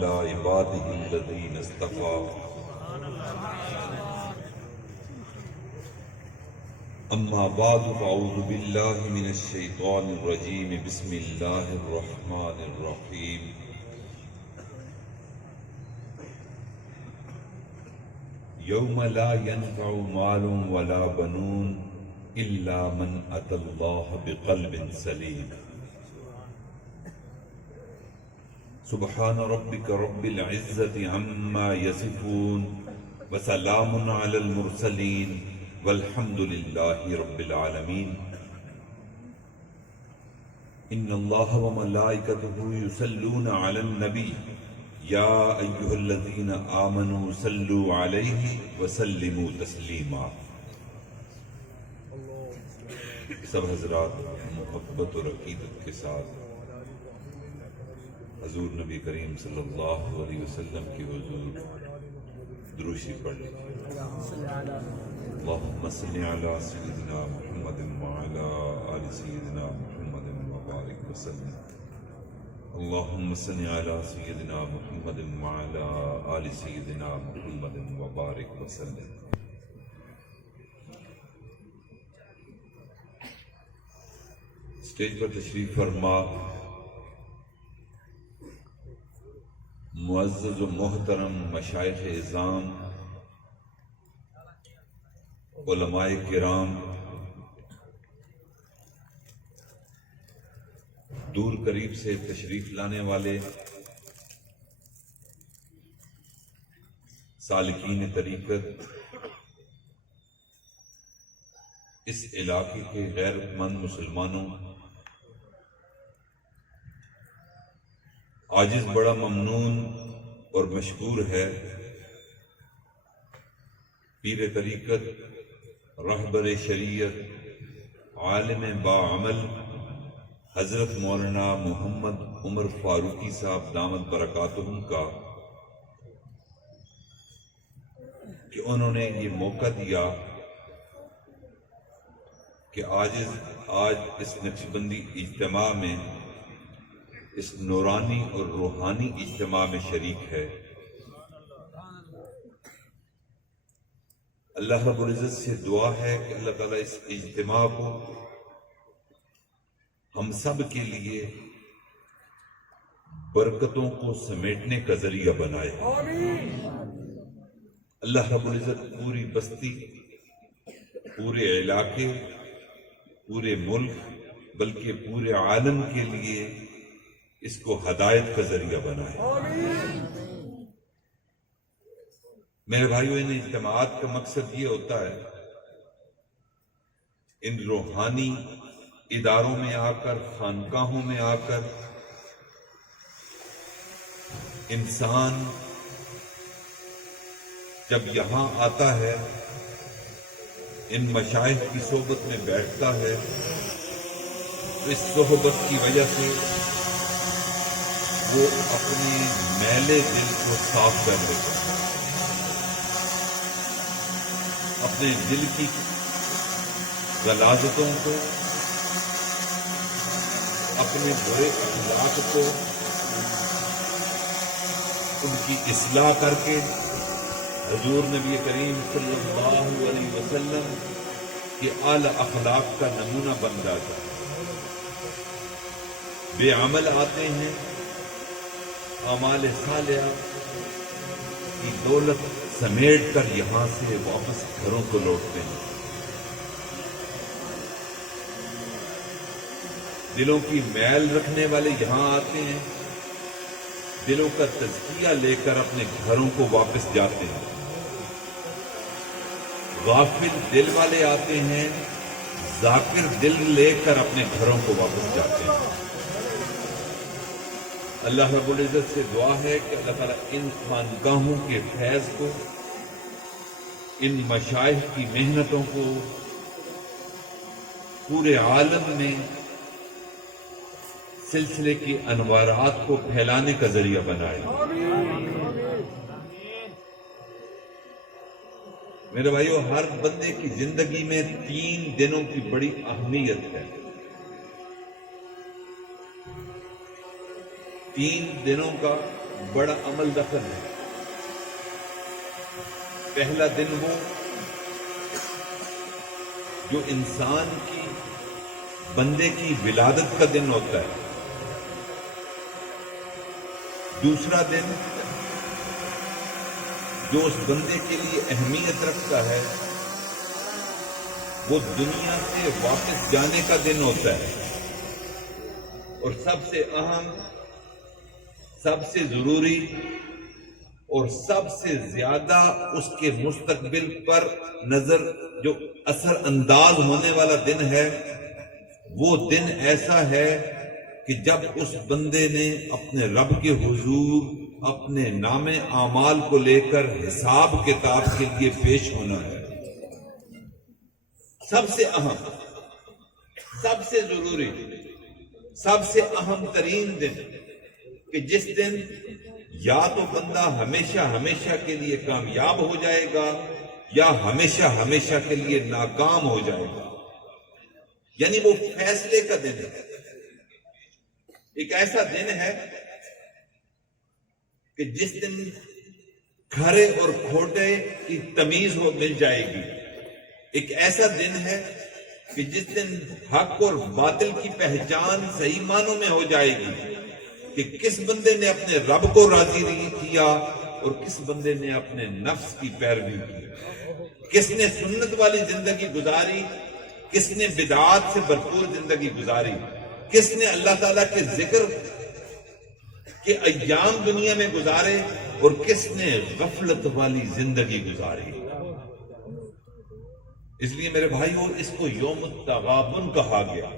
على عباده الذين اصطفى اما بعد فاعوذ بالله من الشيطان الرجيم بسم الله الرحمن الرحيم يوم لا ينفع مال ولا بنون إلا من أتى الله بقلب سليم سبحان ربك رب العزة عما يصفون وسلام على المرسلين والحمد لله رب العالمين إن الله وملائكته يصلون على النبي يا أيها الذين آمنوا صلوا عليه وسلموا تسلیما۔ سب حضرات محبت اور عقیدت کے ساتھ حضور نبی کریم صلی اللہ علیہ وسلم کی حضور دروشی پڑھ لیجیے۔ اللہم صلی علی سیدنا محمد وعلی آل سیدنا محمد وبارک وسلم۔ اللہم صلی علی سیدنا محمد وعلی آل سیدنا محمد وبارک وسلم۔ اسٹیج پر تشریف فرما معزز و محترم مشائخ اعظام، علماء کرام، دور قریب سے تشریف لانے والے سالکین طریقت، اس علاقے کے غیرت مند مسلمانوں، عاجز بڑا ممنون اور مشکور ہے پیر طریقت، رہبر شریعت، عالم باعمل حضرت مولانا محمد عمر فاروقی صاحب دامت برکاتہم کا کہ انہوں نے یہ موقع دیا کہ آج اس نقشبندی اجتماع میں، اس نورانی اور روحانی اجتماع میں شریک ہے۔ اللہ رب العزت سے دعا ہے کہ اللہ تعالیٰ اس اجتماع کو ہم سب کے لیے برکتوں کو سمیٹنے کا ذریعہ بنائے۔ اللہ رب العزت پوری بستی، پورے علاقے، پورے ملک بلکہ پورے عالم کے لیے اس کو ہدایت کا ذریعہ بنائے۔ میرے بھائیو، ان اجتماعات کا مقصد یہ ہوتا ہے ان روحانی اداروں میں آ کر، خانقاہوں میں آ کر انسان جب یہاں آتا ہے، ان مشائخ کی صحبت میں بیٹھتا ہے، تو اس صحبت کی وجہ سے وہ اپنے میلے دل کو صاف کر لیتا ہے، اپنے دل کی غلاظتوں کو، اپنے برے اخلاق کو، ان کی اصلاح کر کے حضور نبی کریم صلی اللہ علیہ وسلم کے اعلی اخلاق کا نمونہ بن جاتا ہے۔ بے عمل آتے ہیں، اعمال صالحہ کی دولت سمیٹ کر یہاں سے واپس گھروں کو لوٹتے ہیں۔ دلوں کی میل رکھنے والے یہاں آتے ہیں، دلوں کا تزکیہ لے کر اپنے گھروں کو واپس جاتے ہیں۔ غافل دل والے آتے ہیں، ذاکر دل لے کر اپنے گھروں کو واپس جاتے ہیں۔ اللہ رب العزت سے دعا ہے کہ اللہ تعالیٰ ان خانقاہوں کے فیض کو، ان مشائخ کی محنتوں کو پورے عالم میں سلسلے کی انوارات کو پھیلانے کا ذریعہ بنائے۔ میرے بھائیو، ہر بندے کی زندگی میں 3 دنوں کی بڑی اہمیت ہے۔ 3 دنوں کا بڑا عمل دخل ہے. پہلا دن وہ جو انسان کی بندے کی ولادت کا دن ہوتا ہے. دوسرا دن جو اس بندے کے لیے اہمیت رکھتا ہے وہ دنیا سے واپس جانے کا دن ہوتا ہے. اور سب سے اہم، سب سے ضروری اور سب سے زیادہ اس کے مستقبل پر نظر جو اثر انداز ہونے والا دن ہے، وہ دن ایسا ہے کہ جب اس بندے نے اپنے رب کے حضور اپنے نام اعمال کو لے کر حساب کتاب کے لیے پیش ہونا ہے. سب سے اہم، سب سے ضروری، سب سے اہم ترین دن، کہ جس دن یا تو بندہ ہمیشہ ہمیشہ کے لیے کامیاب ہو جائے گا یا ہمیشہ ہمیشہ کے لیے ناکام ہو جائے گا. یعنی وہ فیصلے کا دن ہے. ایک ایسا دن ہے کہ جس دن کھرے اور کھوٹے کی تمیز مل جائے گی. ایک ایسا دن ہے کہ جس دن حق اور باطل کی پہچان صحیح معنوں میں ہو جائے گی کہ کس بندے نے اپنے رب کو راضی کیا اور کس بندے نے اپنے نفس کی پیروی کی. کس نے سنت والی زندگی گزاری، کس نے بدعات سے بھرپور زندگی گزاری، کس نے اللہ تعالیٰ کے ذکر کے ایام دنیا میں گزارے اور کس نے غفلت والی زندگی گزاری. اس لیے میرے بھائیوں اس کو یوم التغابن کہا گیا،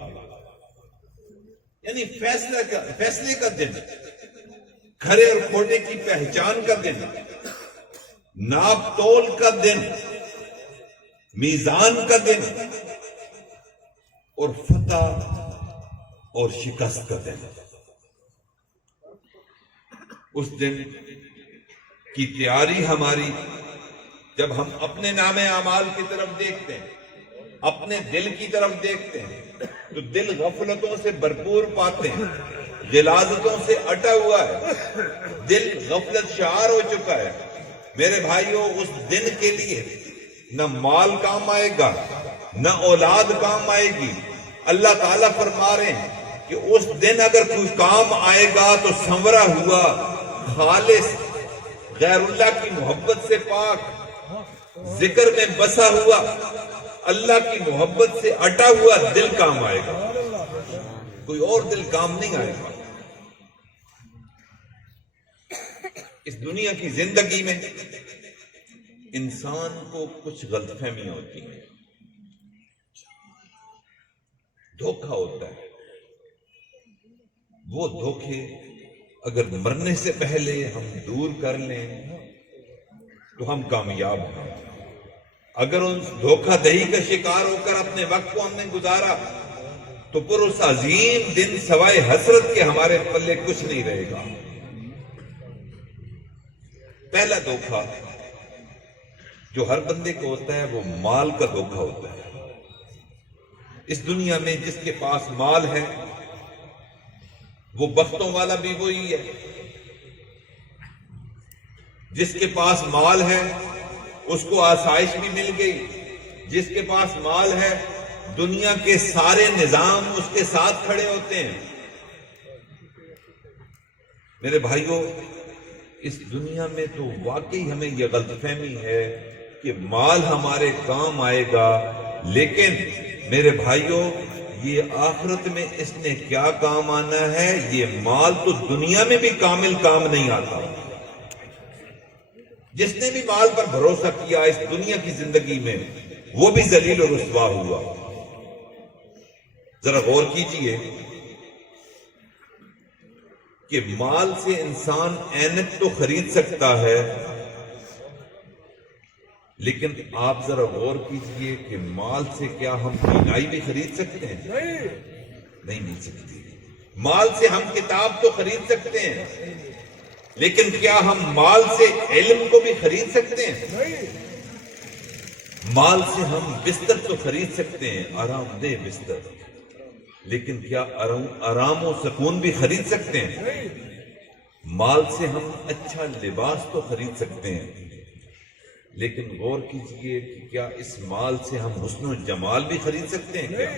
یعنی فیصلے کا دن، کھرے اور کھوٹے کی پہچان کا دن، ناپ تول کا دن، میزان کا دن اور فتح اور شکست کا دن. اس دن کی تیاری ہماری، جب ہم اپنے نام اعمال کی طرف دیکھتے ہیں، اپنے دل کی طرف دیکھتے ہیں، تو دل غفلتوں سے بھرپور پاتے ہیں، غلاظتوں سے اٹا ہوا ہے، دل غفلت شعار ہو چکا ہے. میرے بھائیوں اس دن کے لیے نہ مال کام آئے گا، نہ اولاد کام آئے گی. اللہ تعالیٰ فرما رہے ہیں کہ اس دن اگر کوئی کام آئے گا تو سنورا ہوا، خالص، غیر اللہ کی محبت سے پاک، ذکر میں بسا ہوا، اللہ کی محبت سے اٹا ہوا دل کام آئے گا. کوئی اور دل کام نہیں آئے گا. اس دنیا کی زندگی میں انسان کو کچھ غلط فہمیاں ہوتی ہیں، دھوکہ ہوتا ہے. وہ دھوکے اگر مرنے سے پہلے ہم دور کر لیں تو ہم کامیاب ہیں. اگر اس دھوکہ دہی کا شکار ہو کر اپنے وقت کو ہم نے گزارا تو پر اس عظیم دن سوائے حسرت کے ہمارے پلے کچھ نہیں رہے گا. پہلا دھوکہ جو ہر بندے کو ہوتا ہے وہ مال کا دھوکہ ہوتا ہے. اس دنیا میں جس کے پاس مال ہے وہ بختوں والا بھی وہی ہے. جس کے پاس مال ہے اس کو آسائش بھی مل گئی. جس کے پاس مال ہے دنیا کے سارے نظام اس کے ساتھ کھڑے ہوتے ہیں. میرے بھائیوں اس دنیا میں تو واقعی ہمیں یہ غلط فہمی ہے کہ مال ہمارے کام آئے گا، لیکن میرے بھائیوں یہ آخرت میں اس نے کیا کام آنا ہے؟ یہ مال تو دنیا میں بھی کامل کام نہیں آتا. جس نے بھی مال پر بھروسہ کیا اس دنیا کی زندگی میں وہ بھی ذلیل و رسوا ہوا. ذرا غور کیجئے کہ مال سے انسان اینک تو خرید سکتا ہے، لیکن آپ ذرا غور کیجئے کہ مال سے کیا ہم بینائی بھی خرید سکتے ہیں؟ نہیں مل سکتی. مال سے ہم کتاب تو خرید سکتے ہیں، لیکن کیا ہم مال سے علم کو بھی خرید سکتے ہیں؟ مال سے ہم بستر تو خرید سکتے ہیں، آرام دہ بستر، لیکن کیا آرام و سکون بھی خرید سکتے ہیں؟ مال سے ہم اچھا لباس تو خرید سکتے ہیں، لیکن غور کیجئے کہ کیا اس مال سے ہم حسن و جمال بھی خرید سکتے ہیں؟ کیا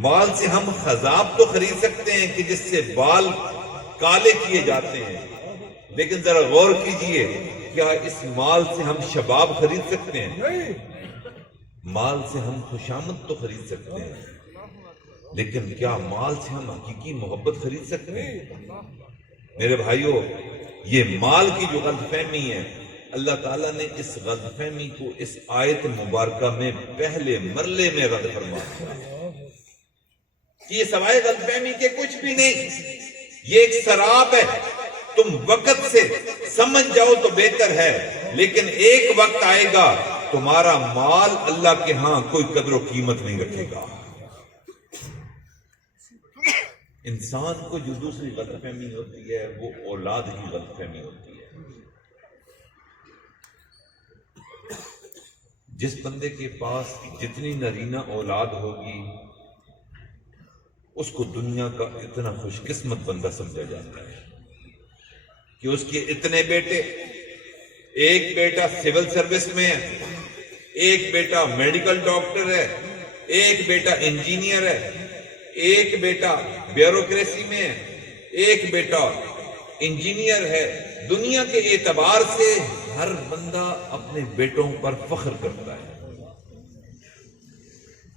مال سے ہم خضاب تو خرید سکتے ہیں کہ جس سے بال کالے کیے جاتے ہیں، لیکن ذرا غور کیجئے کیا اس مال سے ہم شباب خرید سکتے ہیں؟ مال سے ہم خوشامد تو خرید سکتے ہیں، لیکن کیا مال سے ہم حقیقی محبت خرید سکتے ہیں؟ میرے بھائیوں، یہ مال کی جو غلط فہمی ہے، اللہ تعالیٰ نے اس غلط فہمی کو اس آیت مبارکہ میں پہلے مرلے میں رد فرمایا کہ یہ سوائے غلط فہمی کے کچھ بھی نہیں، یہ ایک سراب ہے، تم وقت سے سمجھ جاؤ تو بہتر ہے، لیکن ایک وقت آئے گا تمہارا مال اللہ کے ہاں کوئی قدر و قیمت نہیں رکھے گا۔ انسان کو جو دوسری غلط فہمی ہوتی ہے وہ اولاد کی غلط فہمی ہوتی ہے۔ جس بندے کے پاس جتنی نرینہ اولاد ہوگی اس کو دنیا کا اتنا خوش قسمت بندہ سمجھا جاتا ہے کہ اس کے اتنے بیٹے، ایک بیٹا سول سروس میں ہے، ایک بیٹا میڈیکل ڈاکٹر ہے، ایک بیٹا انجینئر ہے، ایک بیٹا بیوروکریسی میں ہے، ایک بیٹا انجینئر ہے۔ دنیا کے اعتبار سے ہر بندہ اپنے بیٹوں پر فخر کرتا ہے،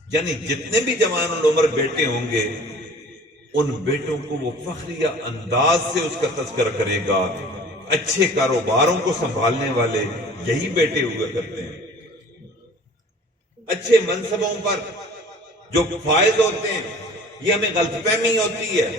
یعنی جتنے بھی جوان العمر بیٹے ہوں گے ان بیٹوں کو وہ فخریہ انداز سے اس کا تذکرہ کرے گا۔ اچھے کاروباروں کو سنبھالنے والے یہی بیٹے ہوا کرتے ہیں، اچھے منصبوں پر جو فائز ہوتے ہیں۔ یہ ہمیں غلط فہمی ہوتی ہے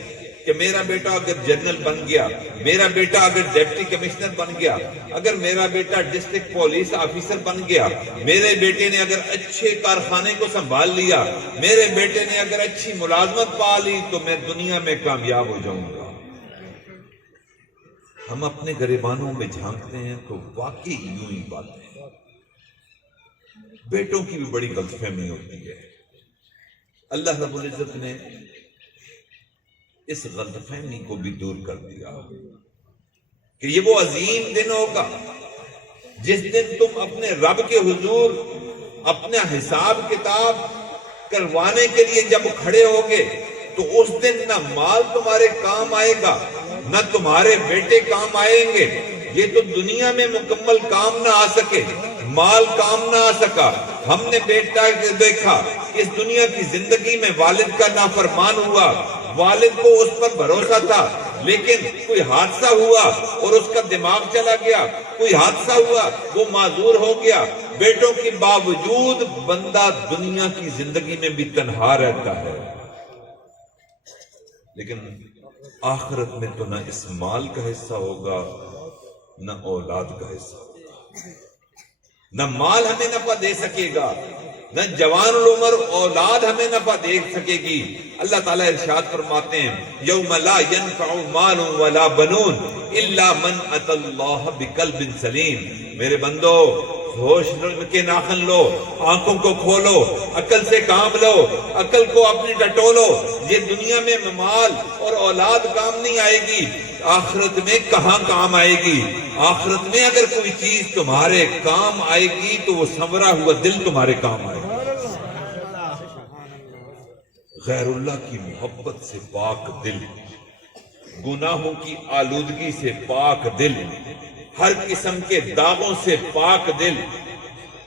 کہ میرا بیٹا اگر جنرل بن گیا، میرا بیٹا اگر ڈپٹی کمشنر بن گیا، اگر میرا بیٹا ڈسٹرکٹ پولیس آفیسر بن گیا، میرے بیٹے نے اگر اچھے کارخانے کو سنبھال لیا، میرے بیٹے نے اگر اچھی ملازمت پا لی تو میں دنیا میں کامیاب ہو جاؤں گا۔ ہم اپنے گریبانوں میں جھانکتے ہیں تو واقعی یوں ہی بات ہے۔ بیٹوں کی بھی بڑی غلط فہمی ہوتی ہے۔ اللہ رب العزت نے اس غلط فہمی کو بھی دور کر دیا کہ یہ وہ عظیم دن ہوگا جس دن تم اپنے رب کے حضور اپنا حساب کتاب کروانے کے لیے جب کھڑے ہوگے تو اس دن نہ مال تمہارے کام آئے گا، نہ تمہارے بیٹے کام آئیں گے۔ یہ تو دنیا میں مکمل کام نہ آ سکے، مال کام نہ آ سکا۔ ہم نے بیٹا دیکھا اس دنیا کی زندگی میں والد کا نافرمان ہوا، والد کو اس پر بھروسہ تھا، لیکن کوئی حادثہ ہوا اور اس کا دماغ چلا گیا، کوئی حادثہ ہوا وہ معذور ہو گیا۔ بیٹوں کے باوجود بندہ دنیا کی زندگی میں بھی تنہا رہتا ہے، لیکن آخرت میں تو نہ اس مال کا حصہ ہوگا نہ اولاد کا حصہ ہوگا۔ نہ مال ہمیں نفع دے سکے گا، نہ جوان العمر اولاد ہمیں نفع دے سکے گی۔ اللہ تعالیٰ ارشاد فرماتے ہیں یوم لا ينفع مال ولا بنون الا من اتى الله بقلب سلیم۔ میرے بندو ہوش کے ناخن لو، آنکھوں کو کھولو، عقل سے کام لو، عقل کو اپنی ٹٹولو۔ یہ دنیا میں مال اور اولاد کام نہیں آئے گی، آخرت میں کہاں کام آئے گی؟ آخرت میں اگر کوئی چیز تمہارے کام آئے گی تو وہ سنورا ہوا دل تمہارے کام آئے گا۔ غیر اللہ کی محبت سے پاک دل، گناہوں کی آلودگی سے پاک دل، ہر قسم کے داغوں سے پاک دل،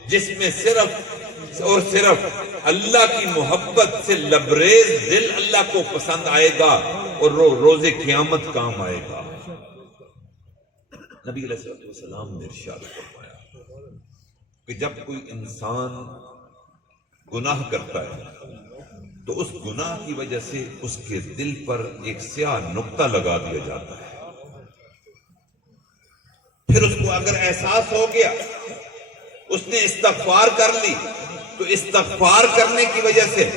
جس میں صرف اور صرف اللہ کی محبت سے لبریز دل اللہ کو پسند آئے گا اور روز قیامت کام آئے گا۔ نبی علیہ السلام نے ارشاد فرمایا کہ جب کوئی انسان گناہ کرتا ہے تو اس گناہ کی وجہ سے اس کے دل پر ایک سیاہ نقطہ لگا دیا جاتا ہے۔ پھر اس کو اگر احساس ہو گیا، اس نے استغفار کر لی، تو استغفار کرنے کی وجہ سے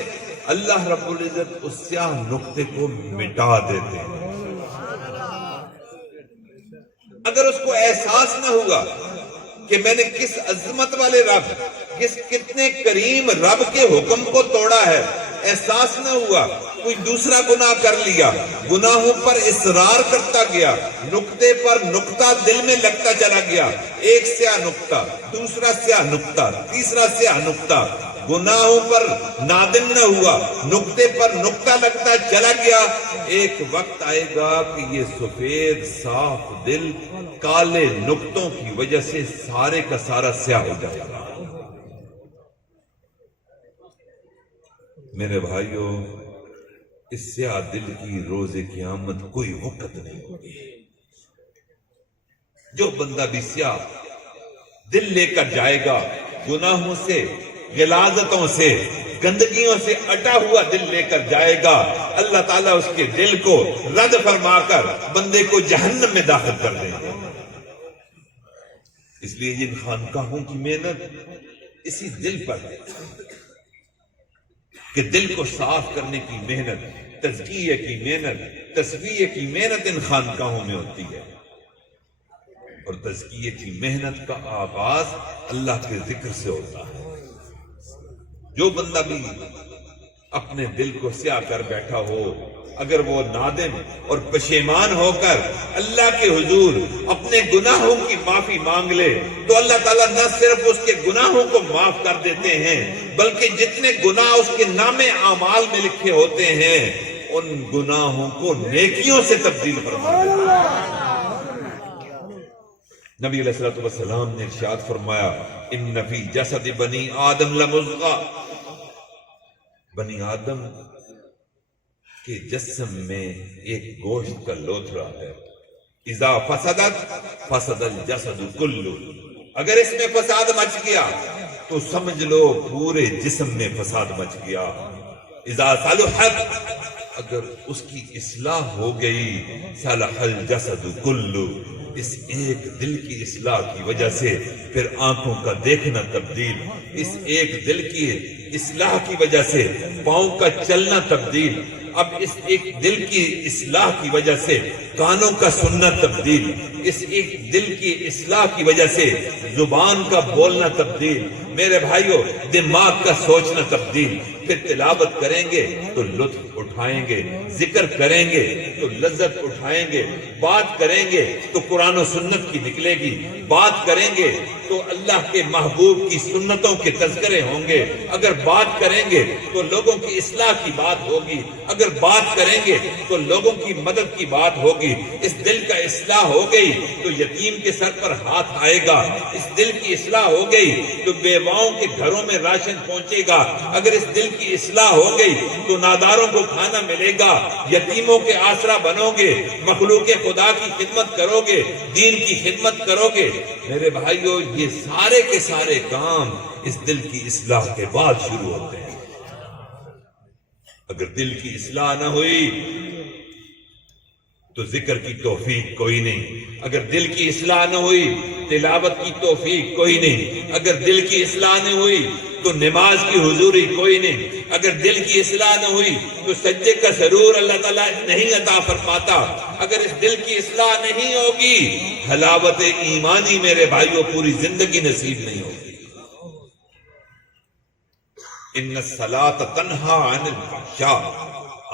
اللہ رب العزت اس سیاہ نقطے کو مٹا دیتے ہیں۔ اگر اس کو احساس نہ ہوا کہ میں نے کس عظمت والے رب، کتنے کریم رب کے حکم کو توڑا ہے، احساس نہ ہوا، کوئی دوسرا گناہ کر لیا، گناہوں پر اصرار کرتا گیا، نقطے پر نقطہ دل میں لگتا چلا گیا، ایک سیاہ نقطہ، دوسرا سیاہ نقطہ، تیسرا سیاہ نقطہ، گناہوں پر نادم نہ ہوا، نقطے پر نقطہ لگتا چلا گیا، ایک وقت آئے گا کہ یہ سفید صاف دل کالے نقطوں کی وجہ سے سارے کا سارا سیاہ ہو جائے گا۔ میرے بھائیوں، اس سیاہ دل کی روز قیامت کوئی وقت نہیں ہوگی۔ جو بندہ بھی سیاہ دل لے کر جائے گا، گناہوں سے، غلاظتوں سے، گندگیوں سے اٹا ہوا دل لے کر جائے گا، اللہ تعالیٰ اس کے دل کو رد فرما کر بندے کو جہنم میں داخل کر دیں گے۔ اس لیے جن خانقاہوں کی محنت اسی دل پر ہے کہ دل کو صاف کرنے کی محنت، تزکیہ کی محنت، تصفیہ کی محنت ان خانقاہوں میں ہوتی ہے، اور تزکیہ کی محنت کا آغاز اللہ کے ذکر سے ہوتا ہے۔ جو بندہ بھی اپنے دل کو سیاہ کر بیٹھا ہو، اگر وہ نادم اور پشیمان ہو کر اللہ کے حضور اپنے گناہوں کی معافی مانگ لے تو اللہ تعالیٰ نہ صرف اس کے گناہوں کو معاف کر دیتے ہیں، بلکہ جتنے گناہ اس کے نام اعمال میں لکھے ہوتے ہیں ان گناہوں کو نیکیوں سے تبدیل فرما دیتے ہیں۔ نبی علیہ السلام نے ارشاد فرمایا، ان فی جسد بنی آدم لمضغہ، بنی آدم کے جسم میں ایک گوشت کا لوتھڑا ہے، اذا فسدت فسد الجسد کلہ، اگر اس میں فساد مچ گیا تو سمجھ لو پورے جسم میں فساد مچ گیا، اذا صلحت، اگر اس کی اصلاح ہو گئی، صلح الجسد کلہ، اس ایک دل کی اصلاح کی وجہ سے پھر آنکھوں کا دیکھنا تبدیل، اس ایک دل کی اصلاح کی وجہ سے پاؤں کا چلنا تبدیل، اب اس ایک دل کی اصلاح کی وجہ سے کانوں کا سننا تبدیل، اس ایک دل کی اصلاح کی وجہ سے زبان کا بولنا تبدیل، میرے بھائیوں دماغ کا سوچنا تبدیل، پھر تلاوت کریں گے تو لطف اٹھائیں گے، ذکر کریں گے تو لذت اٹھائیں گے، بات کریں گے تو قرآن و سنت کی نکلے گی، بات کریں گے تو اللہ کے محبوب کی سنتوں کے تذکرے ہوں گے، اگر بات کریں گے تو لوگوں کی اصلاح کی بات ہوگی، اگر بات کریں گے تو لوگوں کی مدد کی بات ہوگی، اس دل کا اصلاح ہو گئی تو یتیم کے سر پر ہاتھ آئے گا، اس دل کی اصلاح ہو گئی تو بیواؤں کے گھروں میں راشن پہنچے گا، اگر اس دل کی اصلاح ہو گئی تو ناداروں کو کھانا ملے گا، یتیموں کے آسرا بنو گے، مخلوق خدا کی خدمت کرو گے، دین کی خدمت کرو گے۔ میرے بھائیوں یہ سارے کے سارے کام اس دل کی اصلاح کے بعد شروع ہوتے ہیں۔ اگر دل کی اصلاح نہ ہوئی تو ذکر کی توفیق کوئی نہیں، اگر دل کی اصلاح نہ ہوئی تلاوت کی توفیق کوئی نہیں، اگر دل کی اصلاح نہ ہوئی تو نماز کی حضوری کوئی نہیں، اگر دل کی اصلاح نہ ہوئی تو سجدے کا سرور اللہ تعالیٰ نہیں عطا فرماتا، اگر اس دل کی اصلاح نہیں ہوگی حلاوت ایمانی میرے بھائیوں پوری زندگی نصیب نہیں ہوگی۔ ان الصلاۃ تنہا عن الفحشاء،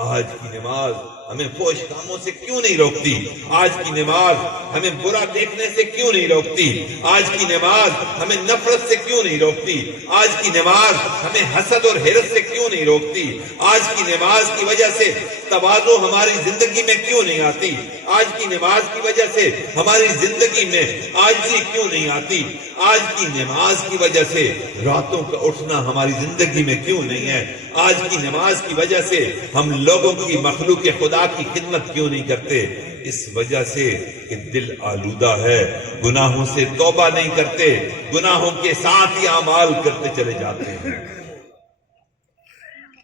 آج کی نماز ہمیں فحش کاموں سے کیوں نہیں روکتی؟ آج کی نماز ہمیں برا دیکھنے سے کیوں نہیں روکتی؟ آج کی نماز ہمیں نفرت سے کیوں نہیں روکتی؟ آج کی نماز ہمیں حسد اور حرص سے کیوں نہیں روکتی؟ آج کی نماز کی وجہ سے تواضع ہماری زندگی میں کیوں نہیں آتی؟ آج کی نماز کی وجہ سے ہماری زندگی میں عاجزی کیوں نہیں آتی؟ آج کی نماز کی وجہ سے راتوں کا اٹھنا ہماری زندگی میں کیوں نہیں ہے؟ آج کی نماز کی وجہ سے ہم لوگوں کی مخلوق خدا کی خدمت کیوں نہیں کرتے؟ اس وجہ سے کہ دل آلودہ ہے، گناہوں سے توبہ نہیں کرتے، گناہوں کے ساتھ ہی اعمال کرتے چلے جاتے ہیں۔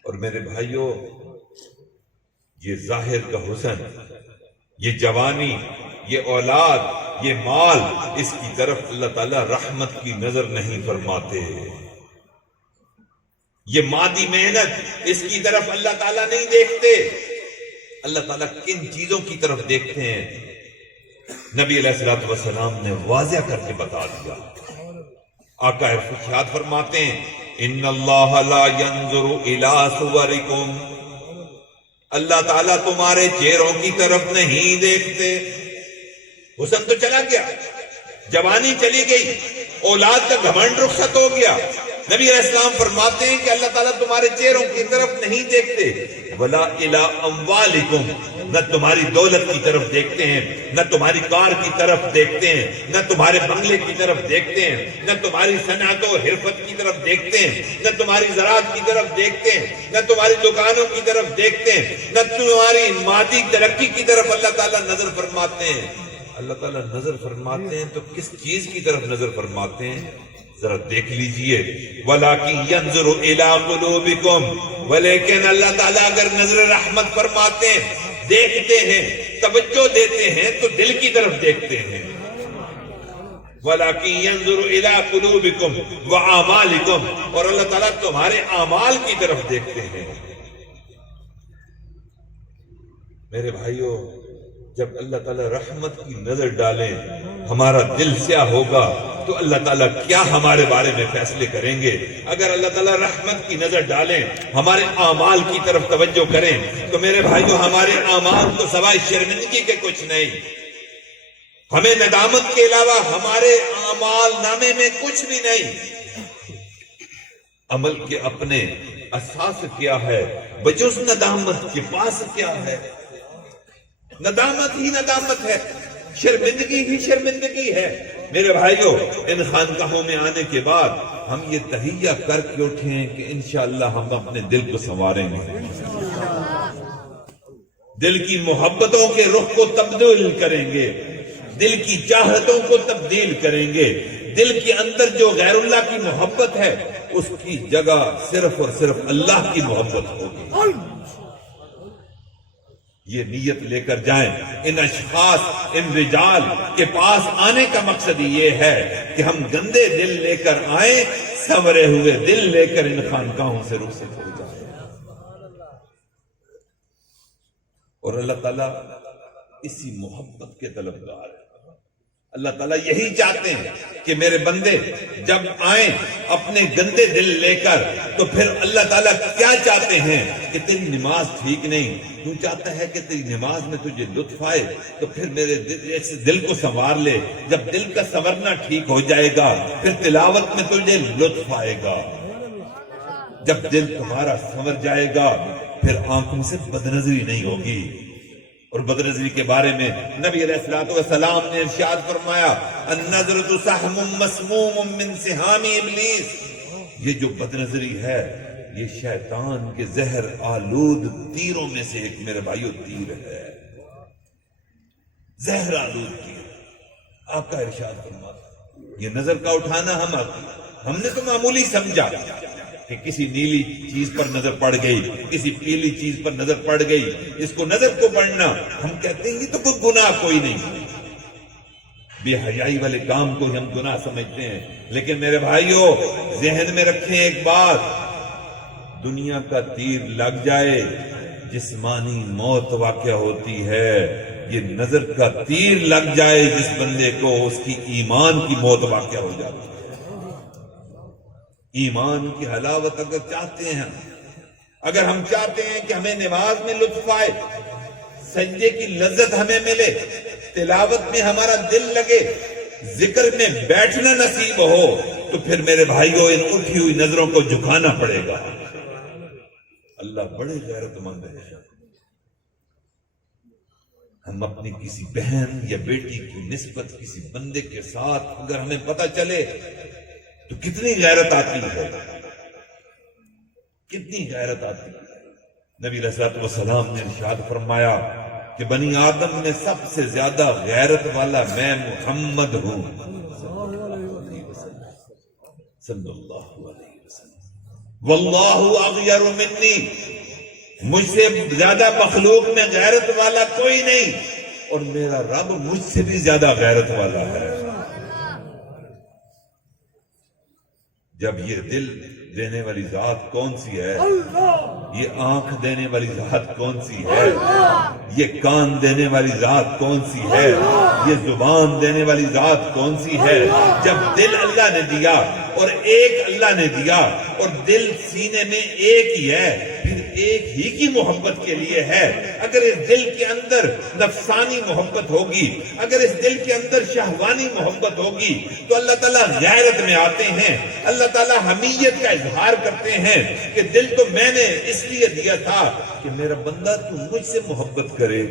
اور میرے بھائیوں یہ ظاہر کا حسن، یہ جوانی، یہ اولاد، یہ مال، اس کی طرف اللہ تعالیٰ رحمت کی نظر نہیں فرماتے۔ یہ مادی محنت، اس کی طرف اللہ تعالیٰ نہیں دیکھتے۔ اللہ تعالیٰ کن چیزوں کی طرف دیکھتے ہیں؟ نبی علیہ السلام نے واضح کر کے بتا دیا۔ آقا ارشاد فرماتے ہیں ان اللہ لا ينظر الى صورکم، اللہ تعالیٰ تمہارے چہروں کی طرف نہیں دیکھتے۔ حسن تو چلا گیا، جوانی چلی گئی، اولاد کا گھمنڈ رخصت ہو گیا، نبی علیہ السلام فرماتے ہیں کہ اللہ تعالیٰ تمہارے چہروں کی طرف نہیں دیکھتے، وَلَا إِلَىٰ أَمْوَالِكُمْ، نہ تمہاری دولت کی طرف دیکھتے ہیں، نہ تمہاری کار کی طرف دیکھتے ہیں، نہ تمہارے بنگلے کی طرف دیکھتے ہیں، نہ تمہاری صنعت و حرفت کی طرف دیکھتے ہیں، نہ تمہاری زراعت کی طرف دیکھتے ہیں، نہ تمہاری دکانوں کی طرف دیکھتے ہیں، نہ تمہاری مادی ترقی کی طرف اللہ تعالیٰ نظر فرماتے ہیں۔ اللہ تعالیٰ نظر فرماتے ہیں تو کس چیز کی طرف نظر فرماتے ہیں؟ ذرا دیکھ لیجئے، وَلَٰكِن يَنظُرُ إِلَىٰ قُلُوبِكُمْ، ولیکن اللہ تعالیٰ اگر نظر رحمت فرماتے ہیں، دیکھتے ہیں، توجہ دیتے ہیں تو دل کی طرف دیکھتے ہیں۔ وَلَٰكِن يَنظُرُ إِلَىٰ قُلُوبِكُمْ وَأَعْمَالِكُمْ، اور اللہ تعالیٰ تمہارے اعمال کی طرف دیکھتے ہیں۔ میرے بھائیوں، جب اللہ تعالیٰ رحمت کی نظر ڈالیں، ہمارا دل سیاہ ہوگا تو اللہ تعالیٰ کیا ہمارے بارے میں فیصلے کریں گے؟ اگر اللہ تعالیٰ رحمت کی نظر ڈالیں، ہمارے اعمال کی طرف توجہ کریں تو میرے بھائیوں ہمارے اعمال تو سوائے شرمندگی کے کچھ نہیں، ہمیں ندامت کے علاوہ ہمارے اعمال نامے میں کچھ بھی نہیں۔ عمل کے اپنے اساس کیا ہے، بجز ندامت کے پاس کیا ہے؟ ندامت ہی ندامت ہے، شرمندگی ہی شرمندگی ہے۔ میرے بھائیوں، ان خانقاہوں میں آنے کے بعد ہم یہ تہیہ کر کے اٹھیں کہ انشاءاللہ ہم اپنے دل کو سنواریں گے، دل کی محبتوں کے رخ کو تبدیل کریں گے، دل کی چاہتوں کو تبدیل کریں گے، دل کے اندر جو غیر اللہ کی محبت ہے اس کی جگہ صرف اور صرف اللہ کی محبت ہوگی۔ یہ نیت لے کر جائیں۔ ان اشخاص، ان رجال کے پاس آنے کا مقصد یہ ہے کہ ہم گندے دل لے کر آئیں، سنورے ہوئے دل لے کر ان خانقاہوں سے رخصت ہو جائیں۔ اور اللہ تعالیٰ اسی محبت کے طلبگار ہے۔ اللہ تعالیٰ یہی چاہتے ہیں کہ میرے بندے جب آئیں اپنے گندے دل لے کر، تو پھر اللہ تعالیٰ کیا چاہتے ہیں کہ تیری نماز ٹھیک نہیں، تو چاہتا ہے کہ تیری نماز میں تجھے لطف آئے، تو پھر میرے دل کو سنوار لے۔ جب دل کا سنورنا ٹھیک ہو جائے گا پھر تلاوت میں تجھے لطف آئے گا۔ جب دل تمہارا سنور جائے گا پھر آنکھوں سے بدنظری نہیں ہوگی۔ اور بدنظری کے بارے میں نبی علیہ السلام نے ارشاد فرمایا، النظرۃ سہم مسموم من سہام ابلیس، یہ جو بدنظری ہے یہ شیطان کے زہر آلود تیروں میں سے ایک میرے بھائیو تیر ہے، زہر آلود تیر۔ آقا ارشاد فرماتا، یہ نظر کا اٹھانا ہم نے تو معمولی سمجھا کہ کسی نیلی چیز پر نظر پڑ گئی، کسی پیلی چیز پر نظر پڑ گئی، اس کو نظر کو پڑنا ہم کہتے ہیں یہ تو کوئی گناہ کوئی نہیں، بے حیائی والے کام کو ہم گناہ سمجھتے ہیں۔ لیکن میرے بھائیوں ذہن میں رکھیں ایک بات، دنیا کا تیر لگ جائے جسمانی موت واقع ہوتی ہے، یہ نظر کا تیر لگ جائے جس بندے کو اس کی ایمان کی موت واقع ہو جاتی ہے۔ ایمان کی حلاوت اگر چاہتے ہیں، اگر ہم چاہتے ہیں کہ ہمیں نماز میں لطف آئے، سجدے کی لذت ہمیں ملے، تلاوت میں ہمارا دل لگے، ذکر میں بیٹھنا نصیب ہو، تو پھر میرے بھائیوں ان اٹھی ہوئی نظروں کو جھکانا پڑے گا۔ اللہ بڑے غیرت مند ہے۔ ہم اپنی کسی بہن یا بیٹی کی نسبت کسی بندے کے ساتھ اگر ہمیں پتہ چلے تو کتنی غیرت آتی ہے، کتنی غیرت آتی ہے۔ نبی علیہ السلام نے ارشاد فرمایا کہ بنی آدم میں سب سے زیادہ غیرت والا میں محمد ہوں صلی اللہ علیہ وسلم، واللہ اغیر منی، مجھ سے زیادہ مخلوق میں غیرت والا کوئی نہیں، اور میرا رب مجھ سے بھی زیادہ غیرت والا ہے۔ جب یہ دل دینے والی ذات کون سی ہے، یہ آنکھ دینے والی ذات کون سی ہے، یہ کان دینے والی ذات کون سی ہے، یہ زبان دینے والی ذات کون سی ہے؟ جب دل اللہ نے دیا اور ایک اللہ نے دیا اور دل سینے میں ایک ہی ہے، پھر ایک ہی کی محبت کے لیے ہے۔ اگر اس دل کے اندر نفسانی محبت ہوگی، اگر اس دل کے اندر شہوانی محبت ہوگی تو اللہ تعالیٰ غیرت میں آتے ہیں، اللہ تعالیٰ حمیت کا اظہار کرتے ہیں کہ دل تو میں نے اس لیے دیا تھا کہ میرا بندہ تو مجھ سے محبت کرے،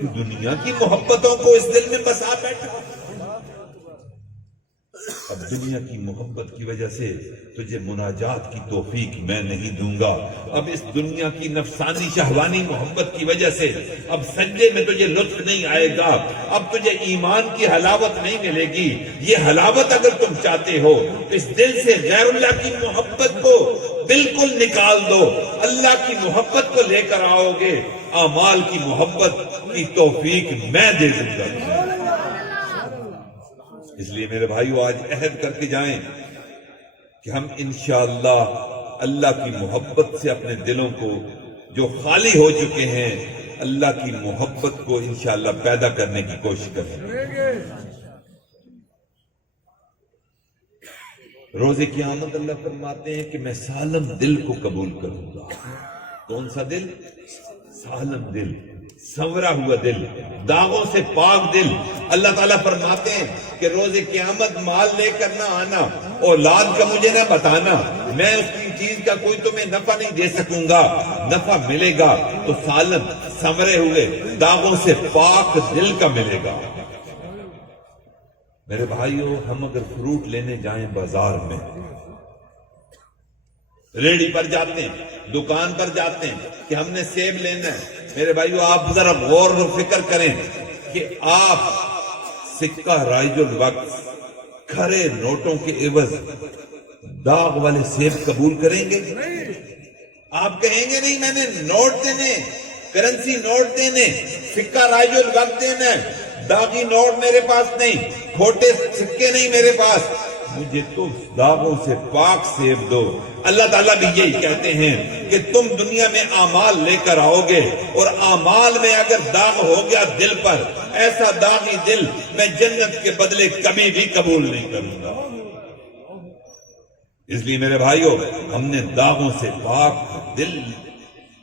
کہ دنیا کی محبتوں کو اس دل میں بسا بیٹھا۔ اب دنیا کی محبت کی وجہ سے تجھے مناجات کی توفیق میں نہیں دوں گا، اب اس دنیا کی نفسانی شہوانی محبت کی وجہ سے اب سجدے میں تجھے لطف نہیں آئے گا، اب تجھے ایمان کی حلاوت نہیں ملے گی۔ یہ حلاوت اگر تم چاہتے ہو تو اس دل سے غیر اللہ کی محبت کو بالکل نکال دو، اللہ کی محبت کو لے کر آؤ گے، اعمال کی محبت کی توفیق میں دے دوں گا۔ اس لیے میرے بھائیو آج عہد کر کے جائیں کہ ہم انشاءاللہ اللہ کی محبت سے اپنے دلوں کو جو خالی ہو چکے ہیں، اللہ کی محبت کو انشاءاللہ پیدا کرنے کی کوشش کریں۔ روز قیامت اللہ فرماتے ہیں کہ میں سالم دل کو قبول کروں گا۔ کون سا دل؟ سالم دل، سنورا ہوا دل، داغوں سے پاک دل۔ اللہ تعالیٰ فرماتے ہیں کہ روز قیامت مال لے کر نہ آنا، اولاد کا مجھے نہ بتانا، میں اس کی چیز کا کوئی تمہیں نفع نہیں دے سکوں گا، نفع ملے گا تو سالم سنورے ہوئے داغوں سے پاک دل کا ملے گا۔ میرے بھائیو، ہم اگر فروٹ لینے جائیں بازار میں، ریڑھی پر جاتے ہیں، دکان پر جاتے ہیں کہ ہم نے سیب لینا ہے، میرے بھائیو آپ ذرا غور و فکر کریں کہ آپ سکہ رائج الوقت کھرے نوٹوں کے عوض داغ والے سیب قبول کریں گے؟ آپ کہیں گے نہیں میں نے نوٹ دینے، کرنسی نوٹ دینے، سکہ رائج الوقت دینا ہے، داغی نوٹ میرے پاس نہیں، کھوٹے سکے نہیں میرے پاس، مجھے تو داغوں سے پاک سیب دو۔ اللہ تعالیٰ بھی یہی کہتے ہیں کہ تم دنیا میں اعمال لے کر آؤ گے اور اعمال میں اگر داغ ہو گیا دل پر، ایسا داغی دل میں جنت کے بدلے کبھی بھی قبول نہیں کروں گا۔ اس لیے میرے بھائیوں، ہم نے داغوں سے پاک دل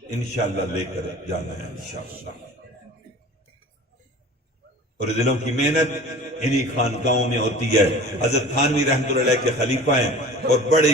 انشاءاللہ لے کر جانا ہے انشاءاللہ۔ اور دلوں کی محنت انہی خانقاہوں میں ہوتی ہے۔ حضرت تھانوی رحمۃ اللہ علیہ کے خلیفہ ہیں اور بڑے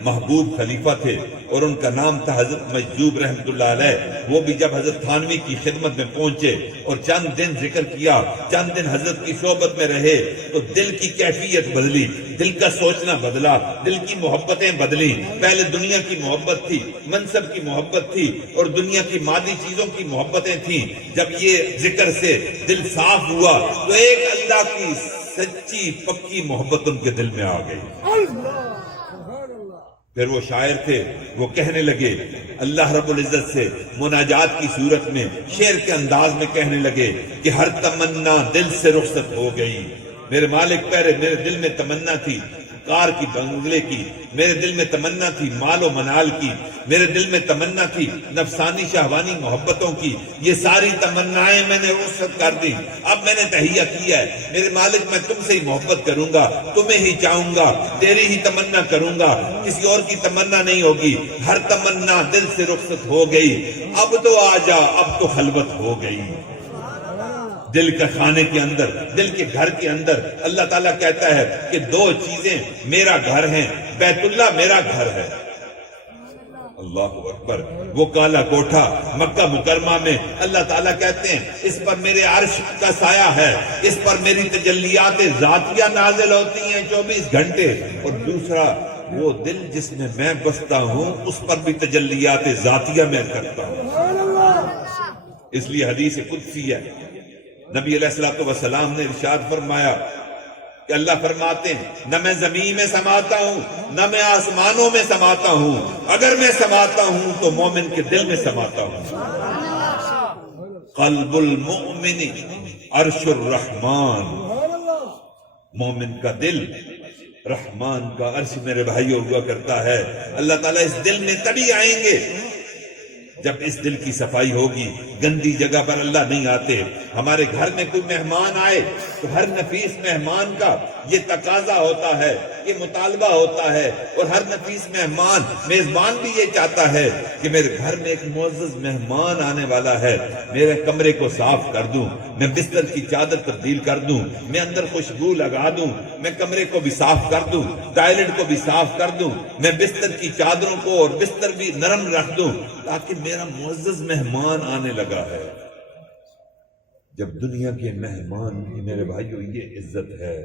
محبوب خلیفہ تھے، اور ان کا نام تھا حضرت مجذوب رحمۃ اللہ علیہ۔ وہ بھی جب حضرت تھانوی کی خدمت میں پہنچے اور چند دن ذکر کیا، چند دن حضرت کی صحبت میں رہے، تو دل کی کیفیت بدلی، دل کا سوچنا بدلا، دل کی محبتیں بدلی۔ پہلے دنیا کی محبت تھی، منصب کی محبت تھی اور دنیا کی مادی چیزوں کی محبتیں تھیں۔ جب یہ ذکر سے دل صاف ہوا تو ایک اللہ کی سچی پکی محبت ان کے دل میں آ گئی۔ پھر وہ شاعر تھے، وہ کہنے لگے اللہ رب العزت سے مناجات کی صورت میں شعر کے انداز میں کہنے لگے کہ ہر تمنا دل سے رخصت ہو گئی۔ میرے مالک پہرے، میرے دل میں تمنا تھی کار کی، بنگلے کی، میرے دل میں تمنا تھی مال و منال کی، میرے دل میں تمنا تھی نفسانی شہوانی محبتوں کی، یہ ساری تمنائیں میں نے رخصت کر دی۔ اب میں نے تہیہ کیا ہے میرے مالک میں تم سے ہی محبت کروں گا، تمہیں ہی چاہوں گا، تیری ہی تمنا کروں گا، کسی اور کی تمنا نہیں ہوگی۔ ہر تمنا دل سے رخصت ہو گئی، اب تو آجا، اب تو خلوت ہو گئی۔ دل کے خانے کے اندر، دل کے گھر کے اندر اللہ تعالیٰ کہتا ہے کہ دو چیزیں میرا گھر ہیں، بیت اللہ میرا گھر ہے۔ اللہ اکبر۔ وہ کالا کوٹھا مکہ مکرمہ میں اللہ تعالیٰ کہتے ہیں اس پر میرے عرش کا سایہ ہے، اس پر میری تجلیات ذاتیہ نازل ہوتی ہیں 24 گھنٹے، اور دوسرا وہ دل جس میں میں بستا ہوں اس پر بھی تجلیات ذاتیہ میں کرتا ہوں۔ اس لیے حدیث قدسی ہے، نبی علیہ السلام نے ارشاد فرمایا کہ اللہ فرماتے ہیں نہ میں زمین میں سماتا ہوں نہ میں آسمانوں میں سماتا ہوں، اگر میں سماتا ہوں تو مومن کے دل میں سماتا ہوں۔ قلب المؤمن عرش الرحمن، مومن کا دل رحمان کا عرش میرے بھائیوں ہوا کرتا ہے۔ اللہ تعالیٰ اس دل میں تبھی آئیں گے جب اس دل کی صفائی ہوگی گندی جگہ پر اللہ نہیں آتے. ہمارے گھر میں کوئی مہمان آئے تو ہر نفیس مہمان کا یہ تقاضا ہوتا ہے، یہ مطالبہ ہوتا ہے، اور ہر نفیس مہمان میزبان بھی یہ چاہتا ہے کہ میرے گھر میں ایک معزز مہمان آنے والا ہے، میرے کمرے کو صاف کر دوں، میں بستر کی چادر تبدیل کر دوں، میں اندر خوشبو لگا دوں، میں کمرے کو بھی صاف کر دوں، ٹائلٹ کو بھی صاف کر دوں، میں بستر کی چادروں کو اور بستر بھی نرم رکھ دوں تاکہ میرا معزز مہمان آنے لگا ہے. جب دنیا کے مہمان کی میرے بھائیو یہ عزت ہے،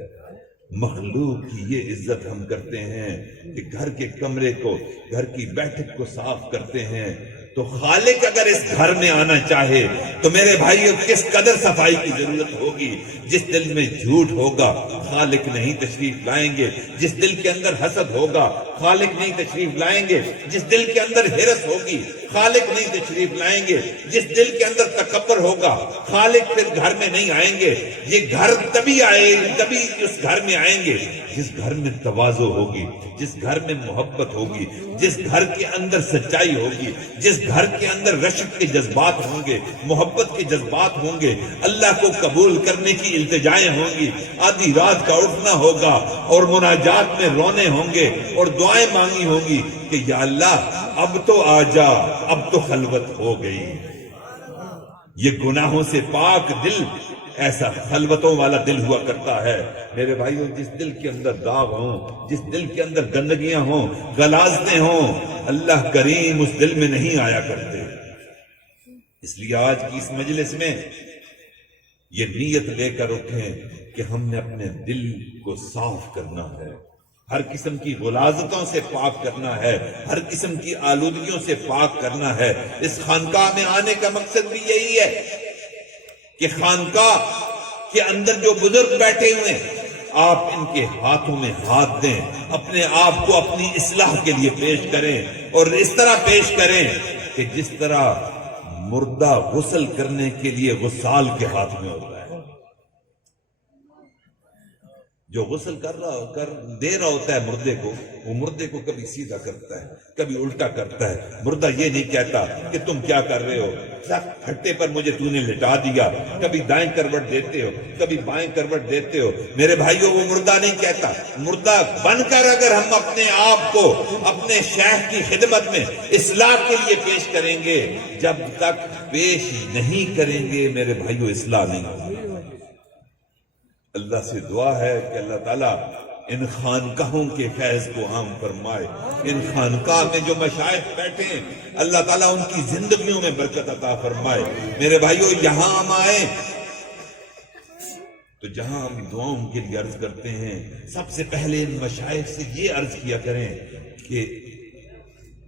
مخلوق کی یہ عزت ہم کرتے ہیں کہ گھر کے کمرے کو، گھر کی بیٹھک کو صاف کرتے ہیں، تو خالق اگر اس گھر میں آنا چاہے تو میرے بھائیو کس قدر صفائی کی ضرورت ہوگی. جس دل میں جھوٹ ہوگا خالق نہیں تشریف لائیں گے، جس دل کے اندر حسد ہوگا خالق نہیں تشریف لائیں گے، جس دل کے اندر ہرس ہوگی خالق نہیں تشریف لائیں گے، جس دل کے اندر تکبر ہوگا خالق پھر گھر میں نہیں آئیں گے. یہ گھر تبھی اس گھر میں آئیں گے جس گھر میں تواضع ہوگی، جس گھر میں محبت ہوگی، جس گھر کے اندر سچائی ہوگی، جس گھر کے اندر رشک کے جذبات ہوں گے، محبت کے جذبات ہوں گے، اللہ کو قبول کرنے کی التجائیں ہوں گی، آدھی رات کا اٹھنا ہوگا اور مناجات میں رونے ہوں گے اور دعائیں مانگی ہوں گی کہ یا اللہ اب تو آ جا، اب تو خلوت ہو گئی. یہ گناہوں سے پاک دل ایسا خلوتوں والا دل ہوا کرتا ہے. میرے بھائیوں جس دل کے اندر داغ ہوں، جس دل کے اندر گندگیاں ہوں، غلاظتیں ہوں، اللہ کریم اس دل میں نہیں آیا کرتے. اس لیے آج کی اس مجلس میں یہ نیت لے کر اٹھیں کہ ہم نے اپنے دل کو صاف کرنا ہے، ہر قسم کی غلاظتوں سے پاک کرنا ہے، ہر قسم کی آلودگیوں سے پاک کرنا ہے. اس خانقاہ میں آنے کا مقصد بھی یہی ہے کہ خانقاہ کے اندر جو بزرگ بیٹھے ہوئے آپ ان کے ہاتھوں میں ہاتھ دیں، اپنے آپ کو اپنی اصلاح کے لیے پیش کریں، اور اس طرح پیش کریں کہ جس طرح مردہ غسل کرنے کے لیے غسال کے ہاتھ میں ہوتا ہے. جو غسل کر دے رہا ہوتا ہے مردے کو، وہ مردے کو کبھی سیدھا کرتا ہے، کبھی الٹا کرتا ہے. مردہ یہ نہیں کہتا کہ تم کیا کر رہے ہو، کھٹے پر مجھے تو نے لٹا دیا. کبھی دائیں کروٹ دیتے ہو، کبھی بائیں کروٹ دیتے ہو. میرے بھائیوں وہ مردہ نہیں کہتا. مردہ بن کر اگر ہم اپنے آپ کو اپنے شیخ کی خدمت میں اصلاح کے لیے پیش کریں گے، جب تک پیش نہیں کریں گے میرے بھائیوں اصلاح نہیں ہوگی. اللہ سے دعا ہے کہ اللہ تعالیٰ ان خانقاہوں کے فیض کو عام فرمائے. ان خانقاہ میں جو مشائخ بیٹھے ہیں اللہ تعالیٰ ان کی زندگیوں میں برکت عطا فرمائے. میرے بھائیوں یہاں ہم آئیں تو جہاں ہم دعاؤں کے لیے عرض کرتے ہیں، سب سے پہلے ان مشائخ سے یہ عرض کیا کریں کہ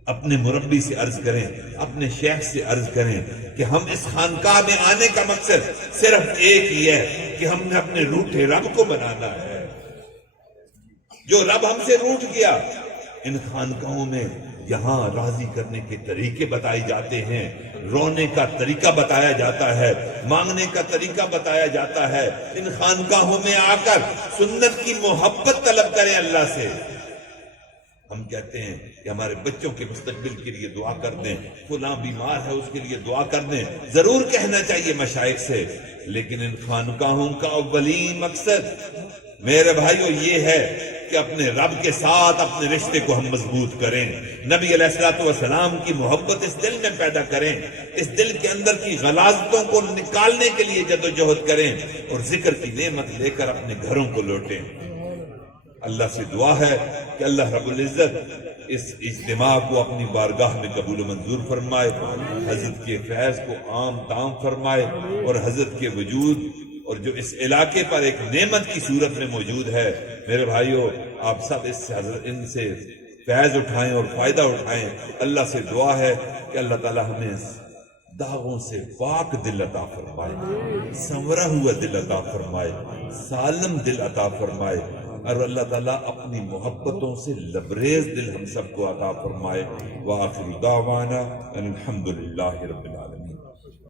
اپنے مربی سے عرض کریں، اپنے شیخ سے عرض کریں کہ ہم اس خانقاہ میں آنے کا مقصد صرف ایک ہی ہے کہ ہم نے اپنے روٹھے رب کو بنانا ہے. جو رب ہم سے روٹھ گیا، ان خانقاہوں میں یہاں راضی کرنے کے طریقے بتائے جاتے ہیں، رونے کا طریقہ بتایا جاتا ہے، مانگنے کا طریقہ بتایا جاتا ہے. ان خانقاہوں میں آ کر سنت کی محبت طلب کریں اللہ سے. ہم کہتے ہیں کہ ہمارے بچوں کے مستقبل کے لیے دعا کر دیں، فلاں بیمار ہے اس کے لیے دعا کر دیں. ضرور کہنا چاہیے مشائخ سے، لیکن ان خانقاہوں کا اولین مقصد میرے بھائیوں یہ ہے کہ اپنے رب کے ساتھ اپنے رشتے کو ہم مضبوط کریں، نبی علیہ السلام کی محبت اس دل میں پیدا کریں، اس دل کے اندر کی غلاظتوں کو نکالنے کے لیے جدوجہد کریں، اور ذکر کی نعمت لے کر اپنے گھروں کو لوٹیں. اللہ سے دعا ہے کہ اللہ رب العزت اس اجتماع کو اپنی بارگاہ میں قبول و منظور فرمائے، حضرت کے فیض کو عام دام فرمائے، اور حضرت کے وجود اور جو اس علاقے پر ایک نعمت کی صورت میں موجود ہے. میرے بھائیوں آپ سب ان سے فیض اٹھائیں اور فائدہ اٹھائیں. اللہ سے دعا ہے کہ اللہ تعالی ہمیں داغوں سے پاک دل عطا فرمائے، سنورا ہوا دل عطا فرمائے، سالم دل عطا فرمائے، اور اللہ تعالیٰ اپنی محبتوں سے لبریز دل ہم سب کو عطا فرمائے. وآخر دعوانا ان الحمدللہ رب العالمین.